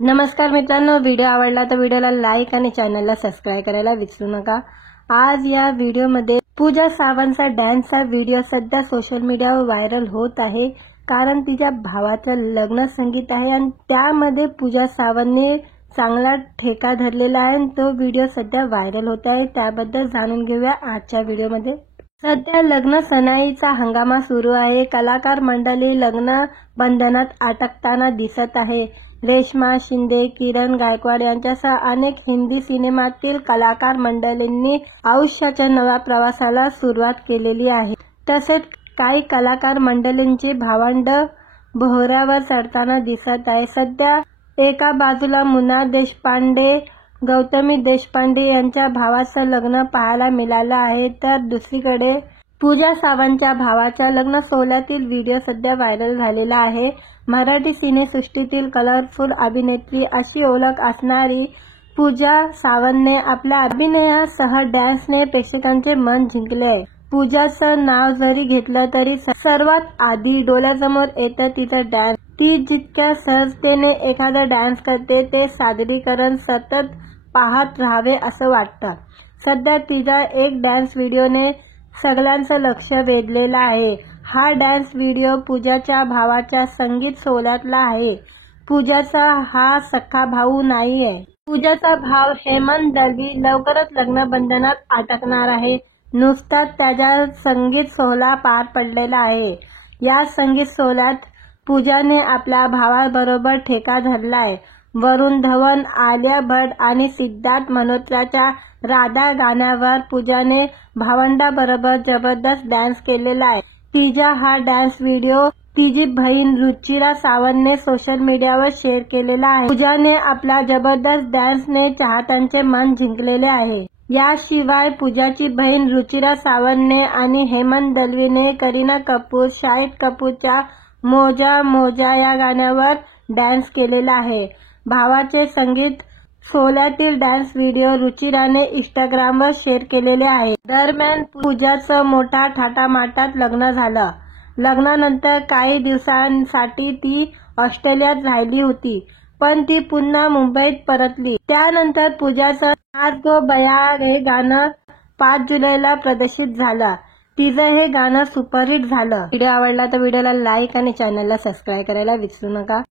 नमस्कार मित्रांनो, व्हिडिओ आवडला तर व्हिडिओला लाईक आणि चॅनलला सबस्क्राइब करायला विसरू नका। आज या व्हिडिओमध्ये पूजा सावंतचा डान्सचा व्हिडिओ सध्या सोशल मीडियावर व्हायरल होत आहे, कारण तिच्या भावाचं लग्न संगीत आहे आणि त्यामध्ये पूजा सावंतने चांगला ठेका धरलेला आहे। तो व्हिडिओ सध्या व्हायरल होत आहे, त्याबद्दल जाणून घेऊया आजच्या व्हिडिओमध्ये। सध्या लग्न सणाईचा हंगामा सुरू आहे। कलाकार मंडळी लग्न बंधनात अटकताना दिसत आहे। रेश्मा शिंदे, किरण गायकवाड यांच्यासह अनेक हिंदी सिनेमातील कलाकार मंडळींनी आयुष्याच्या नव्या प्रवासाला सुरुवात केलेली आहे। तसेच काही कलाकार मंडळींची भावंड बोहऱ्यावर चढताना दिसत आहे। सध्या एका बाजूला मुन्ना देशपांडे, गौतमी देशपांडे यांच्या भावाचं लग्न पाहायला मिळालं आहे, तर दुसरीकडे पूजा सावंतच्या भावाच्या लग्न सोहळ्यातील व्हिडिओ सध्या व्हायरल झालेला आहे। मराठी सिनेसृष्टीतील कलरफुल अभिनेत्री अशी ओळख असणारी पूजा सावंतने आपल्या अभिनयासह डान्सने प्रेक्षकांचे मन जिंकले आहे। पूजाचं नाव जरी घेतलं तरी सर्वात आधी डोळ्यासमोर येतं तिचं डान्स। ती जितक्या सहजतेने एखादा डान्स करते ते सादरीकरण सतत पाहत राहावे असं वाटतं। सध्या तिचा एक डान्स व्हिडिओने सगळ्यांचं लक्ष वेधलेलं आहे। हा डान्स व्हिडिओ पूजाच्या भावाच्या संगीत सोहळ्यातला आहे। पूजाचा हा सख्खा भाऊ नाहीये। पूजाचा भाव हेमंत दलवी लवकरच लग्न बंधनात अटकणार आहे। नुकताच त्याचा संगीत सोहळा पार पडलेला आहे। या संगीत सोहळ्यात पूजाने आपल्या भावाबरोबर ठेका धरलाय। वरुण धवन, आलिया भट्ट आणि सिद्धार्थ मल्होत्राच्या राधा गाण्यावर पूजाने भावंडाबरोबर जबरदस्त डान्स केलेला आहे। तिचा हा डान्स व्हिडिओ तिची बहीण रुचिरा सावंतने सोशल मीडियावर शेअर केलेला आहे। पूजाने आपल्या जबरदस्त डान्सने चाहत्यांचे मन जिंकलेले आहे। याशिवाय पूजाची बहीण रुचिरा सावंतने आणि हेमंत दलवीने करीना कपूर, शाहिद कपूरच्या मोजा मोजा या गाण्यावर डान्स केलेला आहे। भावाचे संगीत सोहळ्यातील डान्स व्हिडिओ रुचिराने इंस्टाग्रामवर शेअर केलेले आहे। दरम्यान पूजाचं मोठा थाटामाटात लग्न झालं। लग्नानंतर काही दिवसांसाठी ती ऑस्ट्रेलियात राहिली होती, पण ती पुन्हा मुंबईत परतली। त्यानंतर पूजाचं नाच गो बया हे गाणं 5 जुलैला प्रदर्शित झालं। तिचं हे गाणं सुपरहिट झालं। व्हिडिओ आवडला तर व्हिडिओला लाईक आणि चॅनलला सबस्क्राइब करायला विसरू नका।